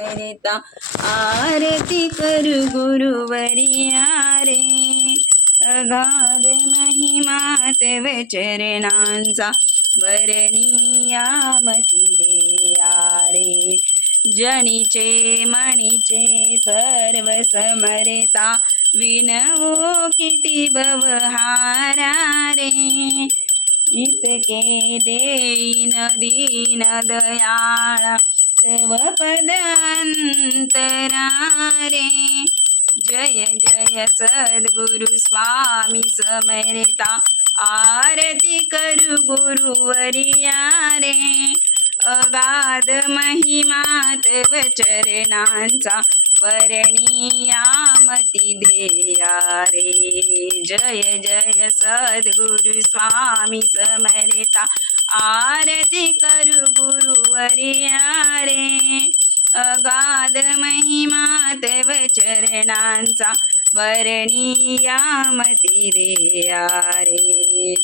करता आरती करू गुरुवरिया रे. अगाध महिमा तव चरणांचा वर्णियामती देया रे. जनीचे मणीचे सर्व समरता विनवो किती भवहारा रे. इतके देईन दीन दयाळा तव पद अंतरा रे. जय जय सद्गुरु स्वामी समर्था आरती करू गुरुवरिया रे. अगाध महिमा तव चरणांचा वर्णियामती देया रे. जय जय सद्गुरु स्वामी समर्था आरती करू गुरुवरिया रे. अगाध महिमा तव चरणांचा वर्णियामती देया रे.